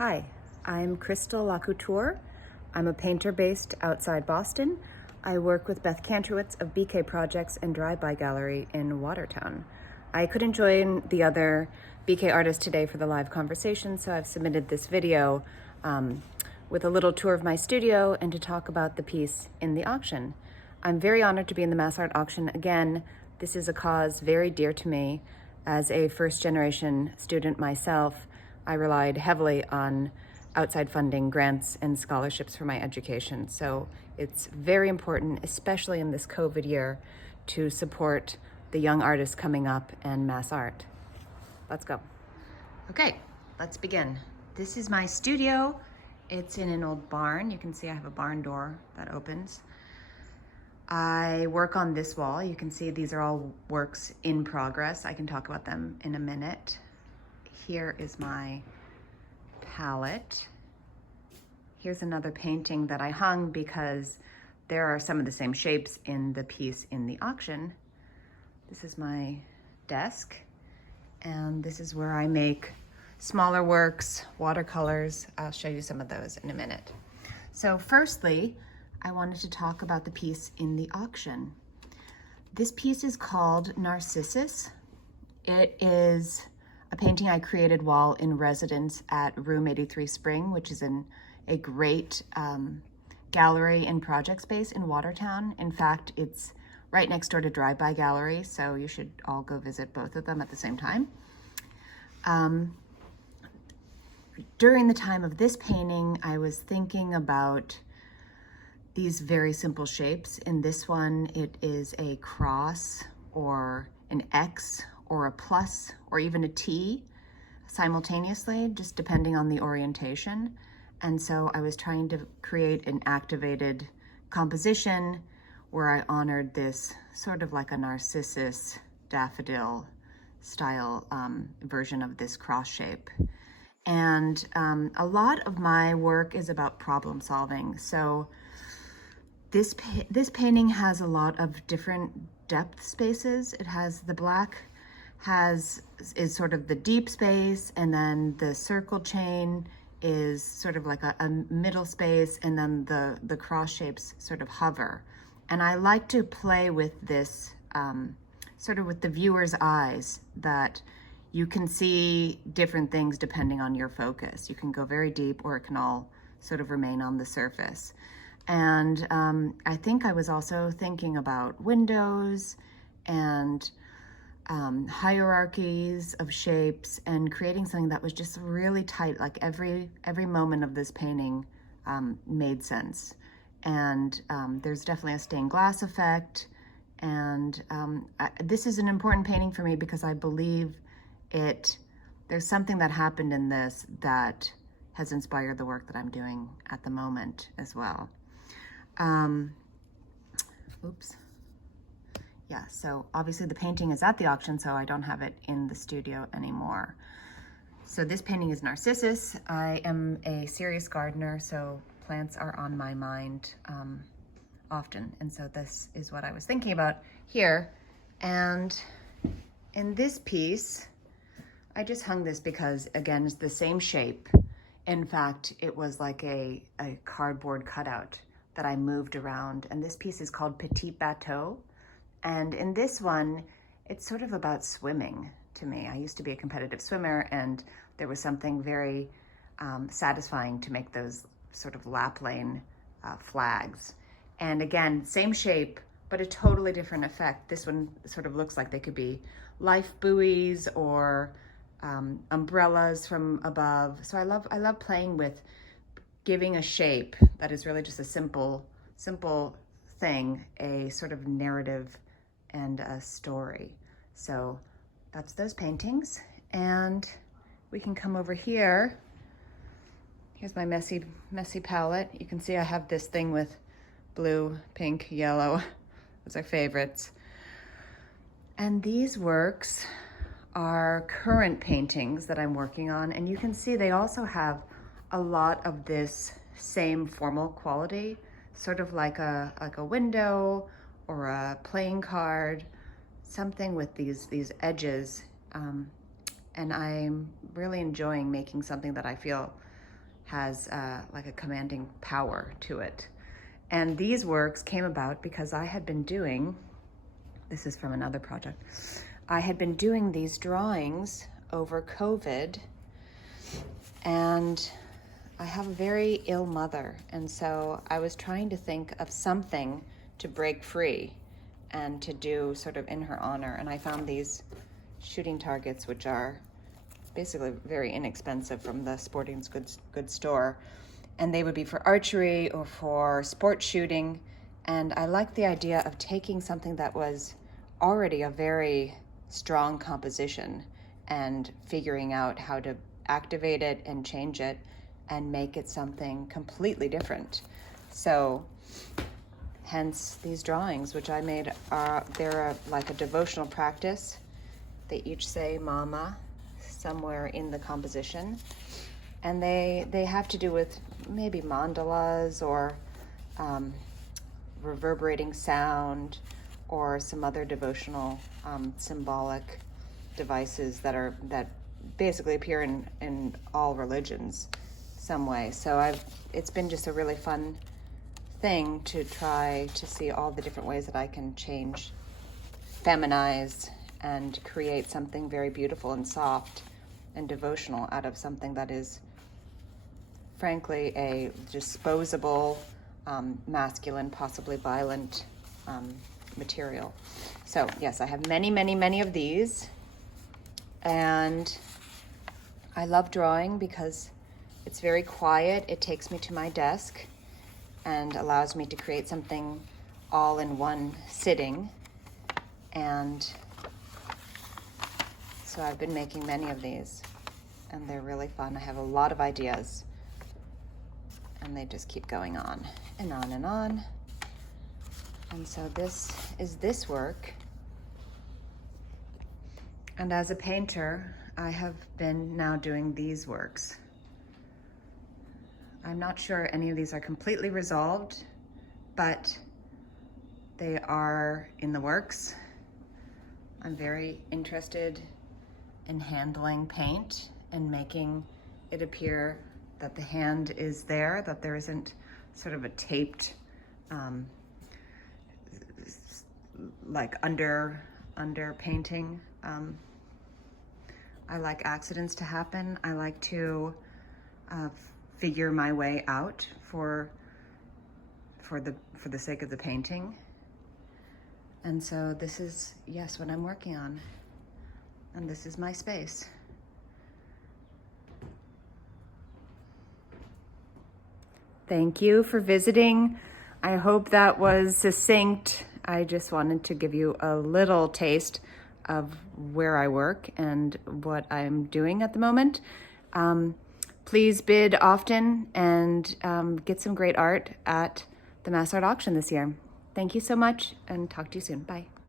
Hi, I'm Crystalle LaCouture. I'm a painter based outside Boston. I work with Beth Kantrowitz of BK Projects and Drive-By Gallery in Watertown. I couldn't join the other BK artists today for the live conversation, so I've submitted this video with a little tour of my studio and to talk about the piece in the auction. I'm very honored to be in the MassArt Auction again. This is a cause very dear to me. As a first-generation student myself, I relied heavily on outside funding, grants, and scholarships for my education. So it's very important, especially in this COVID year, to support the young artists coming up and mass art. Let's go. Okay, let's begin. This is my studio. It's in an old barn. You can see I have a barn door that opens. I work on this wall. You can see these are all works in progress. I can talk about them in a minute. Here is my palette. Here's another painting that I hung because there are some of the same shapes in the piece in the auction. This is my desk, and this is where I make smaller works, watercolors. I'll show you some of those in a minute. So firstly, I wanted to talk about the piece in the auction. This piece is called Narcissus. It is a painting I created while in residence at Room 83 Spring, which is a great gallery and project space in Watertown. In fact, it's right next door to Drive-By Gallery, so you should all go visit both of them at the same time. During the time of this painting, I was thinking about these very simple shapes. In this one, it is a cross or an X or a plus or even a T simultaneously, just depending on the orientation. And so I was trying to create an activated composition where I honored this sort of like a Narcissus daffodil style version of this cross shape. And a lot of my work is about problem solving. So this painting has a lot of different depth spaces. It has the black is sort of the deep space, and then the circle chain is sort of like a middle space, and then the cross shapes sort of hover. And I like to play with this sort of with the viewer's eyes, that you can see different things depending on your focus. You can go very deep, or it can all sort of remain on the surface. And I think I was also thinking about windows and hierarchies of shapes, and creating something that was just really tight. Like every moment of this painting made sense. And there's definitely a stained glass effect. And this is an important painting for me because I believe there's something that happened in this that has inspired the work that I'm doing at the moment as well. Oops. Yeah, so obviously the painting is at the auction, so I don't have it in the studio anymore. So this painting is Narcissus. I am a serious gardener, so plants are on my mind often. And so this is what I was thinking about here. And in this piece, I just hung this because, again, it's the same shape. In fact, it was like a cardboard cutout that I moved around. And this piece is called Petit Bateau. And in this one, it's sort of about swimming to me. I used to be a competitive swimmer, and there was something very satisfying to make those sort of lap lane flags. And again, same shape, but a totally different effect. This one sort of looks like they could be life buoys or umbrellas from above. So I love playing with giving a shape that is really just a simple thing, a sort of narrative and a story. So that's those paintings. And we can come over here. Here's my messy palette. You can see I have this thing with blue, pink, yellow. Those are favorites. And these works are current paintings that I'm working on. And you can see they also have a lot of this same formal quality, sort of like a window or a playing card, something with these edges. And I'm really enjoying making something that I feel has like a commanding power to it. And these works came about because I had been doing, this is from another project, I had been doing these drawings over COVID, and I have a very ill mother, and so I was trying to think of something to break free and to do sort of in her honor, and I found these shooting targets, which are basically very inexpensive from the sporting goods store, and they would be for archery or for sport shooting. And I liked the idea of taking something that was already a very strong composition and figuring out how to activate it and change it and make it something completely different. So hence these drawings, which I made, they're like a devotional practice. They each say mama somewhere in the composition, and they have to do with maybe mandalas or reverberating sound or some other devotional symbolic devices that basically appear in all religions some way. So it's been just a really fun thing to try to see all the different ways that I can change, feminize, and create something very beautiful and soft and devotional out of something that is frankly a disposable, masculine, possibly violent material. So yes, I have many of these, and I love drawing because it's very quiet. It takes me to my desk and allows me to create something all in one sitting. And so I've been making many of these, and they're really fun. I have a lot of ideas, and they just keep going on and on and on. And so this is this work. And as a painter, I have been now doing these works. I'm not sure any of these are completely resolved, but they are in the works. I'm very interested in handling paint and making it appear that the hand is there, that there isn't sort of a taped, like under painting. I like accidents to happen. I like to figure my way out for the sake of the painting. And so this is, yes, what I'm working on. And this is my space. Thank you for visiting. I hope that was succinct. I just wanted to give you a little taste of where I work and what I'm doing at the moment. Please bid often and get some great art at the MassArt Auction this year. Thank you so much, and talk to you soon. Bye.